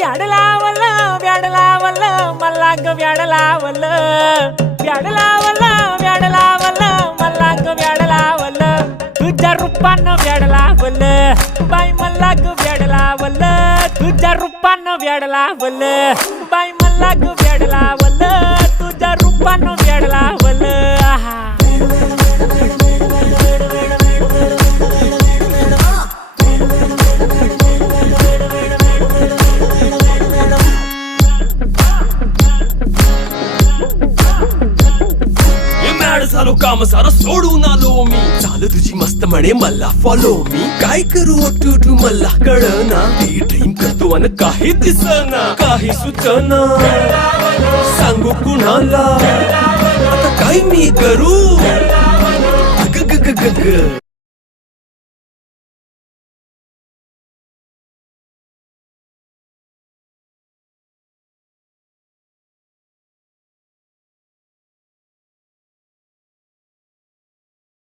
व्याड लावलं व्याड लावलं मला ग व्याड लावलं व्याड लावलं व्याड लावलं मला ग व्याड लावलं तुझ्या रूपानं व्याड लावलं बाई मला ग व्याड लावलं तुझ्या रूपानं व्याड लावलं बाई मला ग व्याड लावलं तुझ्या रूपानं व्याड लावलं आहा झालो काम सारं सोडून आलो मी चाल तुझी मस्त म्हणे मला फॉलो मी काय करू टू मला कळना ती ड्रीम करतो आणि काही दिसना काही सुचना सांगू कुणाला आता काय मी करू ग ग ग ग ग